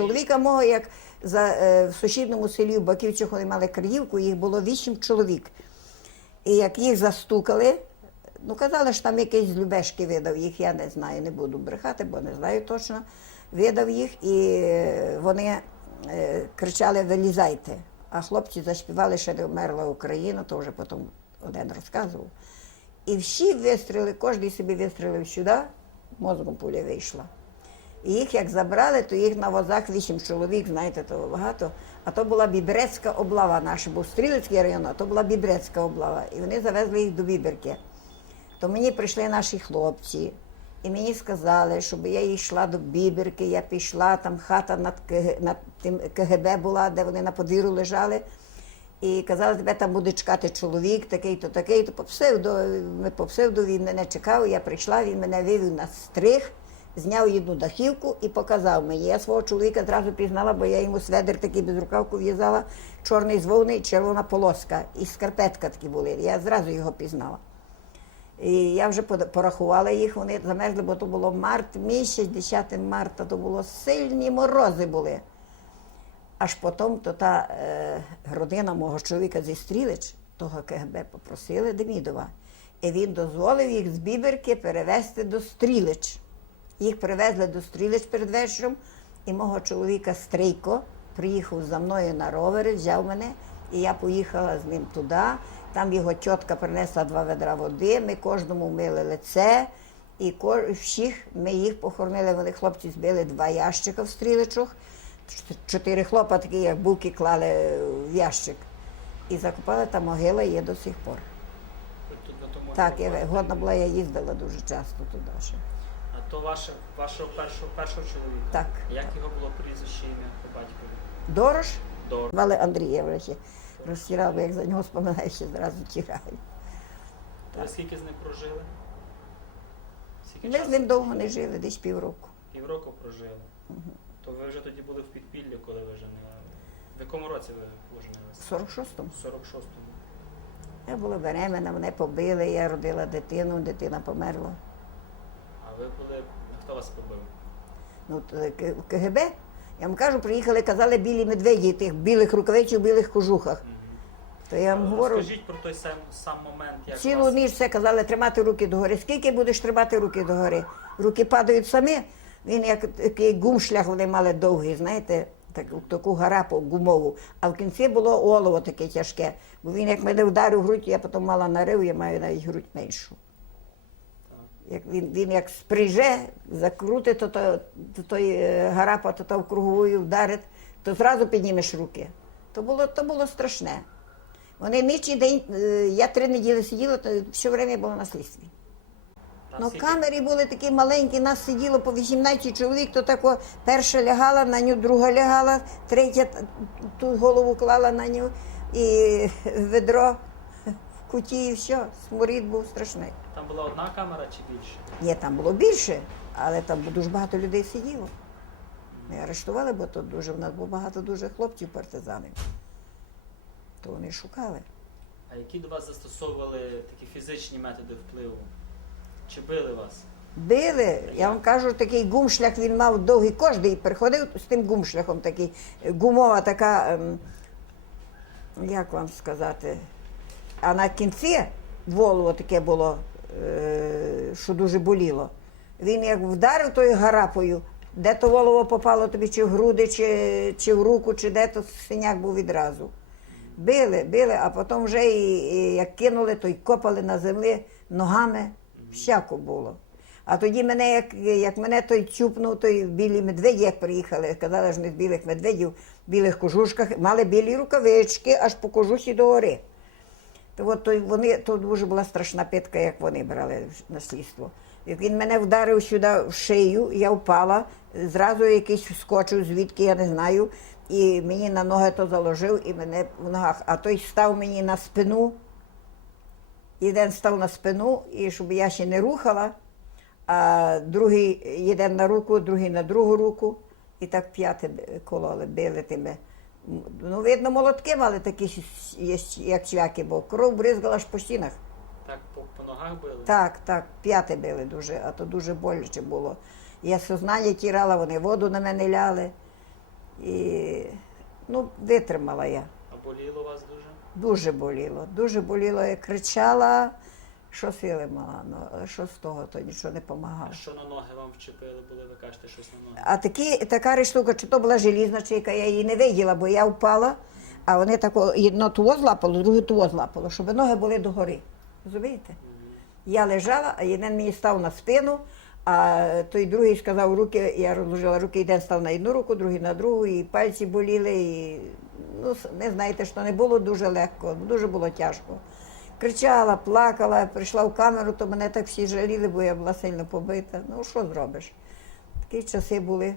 Чоловіка мого, як за, е, в сусідньому селі в Баківчах вони мали Криївку, їх було вісім чоловік. І як їх застукали, ну казали, що там якийсь з Любешки видав їх, я не знаю, не буду брехати, бо не знаю точно. Видав їх, і е, вони е, кричали Вилізайте. А хлопці заспівали, ще не вмерла Україна, то вже потім один розказував. І всі вистріли, кожен собі вистрілив сюди, мозгом пуля вийшла. І їх як забрали, то їх на возах вісім чоловік, знаєте, то багато. А то була Бібрецька облава наша, був Стрілецький район, а то була Бібрецька облава. І вони завезли їх до Біберки. То мені прийшли наші хлопці, і мені сказали, щоб я йшла до Біберки, я пішла, там хата над, КГ, над тим КГБ була, де вони на подвір'ю лежали. І казали, тебе там буде чекати чоловік, такий-то, такий-то. По псевдо, по псевдо він мене чекав, я прийшла, він мене вивів на стриг, зняв одну дахівку і показав мені. Я свого чоловіка зразу пізнала, бо я йому сведер такий без рукавку в'язала, чорний з вовни червона полоска. І скарпетка такі були. Я зразу його пізнала. І я вже порахувала їх, вони замерзли, бо то було март місяць, 10 марта, то було сильні морози були. Аж потім то та е, родина мого чоловіка зі Стрілич, того КГБ попросили Демідова. І він дозволив їх з Біберки перевезти до Стрілич. Їх привезли до Стрілич перед вечором, і мого чоловіка Стрийко приїхав за мною на ровері, взяв мене, і я поїхала з ним туди. Там його тітка принесла два ведра води, ми кожному мили лице, і всіх ми їх похоронили. Вони хлопці збили два ящика в стріличах. Чот- Чотири хлопа, такі як буки, клали в ящик. І закопали та могила є до сих пор. Тому Так, я годна була, я їздила дуже часто туди ще. То ваше, вашого першого, першого чоловіка? Так. Як його було прізвище ім'я по батькові? Дорож, Дор. звали Андрієвича. Розтирав, бо як за нього споминаю, ще зразу тіраю. Ви скільки з ним прожили? Скільки Ми з ним довго не жили, десь півроку. Півроку прожили. То ви вже тоді були в підпіллі, коли ви женили. В якому році ви оженилися? В 46-му. В 46-му. Я була беременна, мене побили, я родила дитину, дитина померла. Ви були. Хто вас побив? Ну, в КГБ. Я вам кажу, приїхали, казали білі медведі, тих білих рукавичів, білих кожухах. То я вам говорю, Розкажіть про той сам, сам момент, як цілу вас... ніч все казали, тримати руки догори. Скільки будеш тримати руки догори? Руки падають самі. Він як такий гумшлях вони мали довгий, знаєте, таку, таку гарапу гумову. А в кінці було олово таке тяжке. Бо він як мене вдарив в грудь, я потім мала нарив, я маю навіть грудь меншу. Як він, він як спріже, закрутить, то, то, то той е, гарапа, то, то в круговую вдарить, то зразу піднімеш руки. То було, то було страшне. Вони ніч і день, е, я три неділі сиділа, то все время було на слідстві. Ну, камері були такі маленькі, нас сиділо по 18 чоловік, то тако перша лягала на нього, друга лягала, третя ту голову клала на нього, і ведро в куті, і все. Сморід був страшний. Там була одна камера чи більше? Ні, там було більше, але там дуже багато людей сиділо. Ми арештували, бо тут дуже в нас було багато дуже хлопців партизанів. То вони шукали. А які до вас застосовували такі фізичні методи впливу? Чи били вас? Били, я вам кажу, такий гумшлях він мав довгий кожний, і приходив з тим гумшляхом такий, гумова така, ем, як вам сказати, а на кінці волово таке було, що дуже боліло. Він як вдарив тою гарапою, де то волово попало тобі, чи в груди, чи, чи в руку, чи де то синяк був відразу. Били, били, а потім вже і, і як кинули, то й копали на землі ногами. Всяко було. А тоді мене, як, як мене той чупнув, той білі медведі, як приїхали, казали, що не з білих медведів, в білих кожушках, мали білі рукавички аж по кожусі до гори. То от то вони, то дуже була страшна питка, як вони брали на слідство. Як він мене вдарив сюди в шию, я впала, зразу якийсь вскочив, звідки я не знаю, і мені на ноги то заложив, і мене в ногах. А той став мені на спину, один став на спину, і щоб я ще не рухала, а другий один на руку, другий на другу руку, і так п'яти кололи, били тими. Ну, видно, молотки мали такі, як чвяки, бо кров бризгала аж по стінах. Так по, по ногах били? Так, так, п'яти били дуже, а то дуже боляче було. Я сознання тірала, вони воду на мене ляли. І ну, витримала я. А боліло вас дуже? Дуже боліло. Дуже боліло. Я кричала, що сили мала. Ну, що з того, то нічого не допомагало. А що на ноги вам вчепили були, ви кажете, щось на ноги? А такі, така штука, чи то була желізна чайка, я її не виділа, бо я впала, а вони тако, одно того злапало, друге того злапало, щоб ноги були догори. Розумієте? Я лежала, а один мені став на спину, а той другий сказав руки, я розложила руки, один став на одну руку, другий на другу, і пальці боліли, і ну, не знаєте, що не було дуже легко, дуже було тяжко. Кричала, плакала, прийшла в камеру, то мене так всі жаліли, бо я була сильно побита. Ну, що зробиш? Такі часи були.